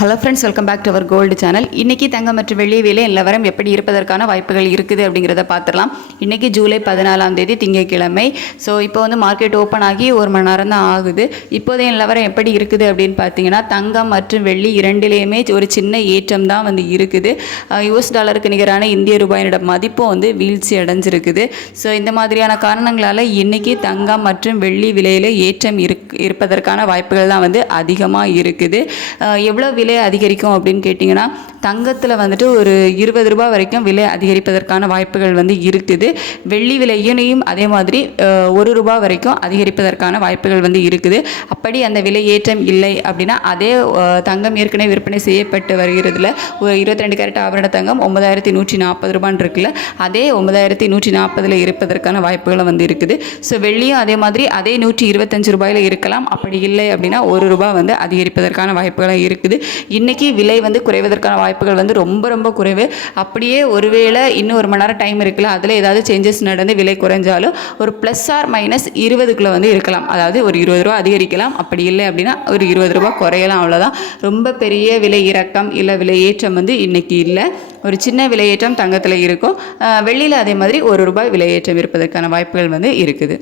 Hello friends, welcome back to our gold channel. இன்றைக்கி தங்கம் மற்றும் வெள்ளி விலை நிலவரம் எப்படி இருப்பதற்கான வாய்ப்புகள் இருக்குது அப்படிங்கிறத பார்த்துடலாம். இன்றைக்கி ஜூலை 14 திங்கட்கிழமை. ஸோ இப்போ மார்க்கெட் ஓப்பன் ஆகி 1 மணி நேரம் தான் ஆகுது. இப்போதைய நிலவரம் எப்படி இருக்குது அப்படின்னு பார்த்தீங்கன்னா, தங்கம் மற்றும் வெள்ளி இரண்டிலேயுமே ஒரு சின்ன ஏற்றம் தான் இருக்குது. US டாலருக்கு நிகரான இந்திய ரூபாயினோட மதிப்பும் வீழ்ச்சி அடைஞ்சிருக்குது. ஸோ இந்த மாதிரியான காரணங்களால் இன்றைக்கி தங்கம் மற்றும் வெள்ளி விலையில் ஏற்றம் இருப்பதற்கான வாய்ப்புகள் தான் அதிகமாக இருக்குது. எவ்வளோ விலை அதிகரிக்கும் அப்படின்னு கேட்டிங்கன்னா, தங்கத்தில் ஒரு 20 ரூபாய் வரைக்கும் விலை அதிகரிப்பதற்கான வாய்ப்புகள் இருக்குது. வெள்ளி விலையினையும் அதே மாதிரி 1 ரூபாய் வரைக்கும் அதிகரிப்பதற்கான வாய்ப்புகள் இருக்குது. அப்படி அந்த விலை ஏற்றம் இல்லை அப்படின்னா, அதே தங்கம் ஏற்கனவே விற்பனை செய்யப்பட்டு வருகிறதுல ஒரு 22 கேரட் ஆபரண தங்கம் 9140 ரூபான்னு இருக்குல்ல, அதே 9140 இருப்பதற்கான வாய்ப்புகளும் இருக்குது. ஸோ வெள்ளியும் அதே மாதிரி அதே 125 ரூபாயில் இருக்கலாம். அப்படி இல்லை அப்படின்னா 1 ரூபாய் அதிகரிப்பதற்கான வாய்ப்புகளும் இருக்குது. இன்றைக்கி விலை குறைவதற்கான வாய்ப்புகள் ரொம்ப ரொம்ப குறைவு. அப்படியே ஒருவேளை இன்னும் 1 மணி நேரம் டைம் இருக்குல்ல, அதில் ஏதாவது சேஞ்சஸ் நடந்து விலை குறைஞ்சாலும் ஒரு +or-20 இருக்கலாம். அதாவது ஒரு 20 ரூபா அதிகரிக்கலாம். அப்படி இல்லை அப்படின்னா ஒரு 20 ரூபா குறையலாம், அவ்வளோதான். ரொம்ப பெரிய விலை இறக்கம் இல்லை விலை ஏற்றம் இன்றைக்கி இல்லை. ஒரு சின்ன விலையேற்றம் தங்கத்தில் இருக்கும். வெள்ளியில் அதே மாதிரி 1 ரூபாய் விலையேற்றம் இருப்பதற்கான வாய்ப்புகள் இருக்குது.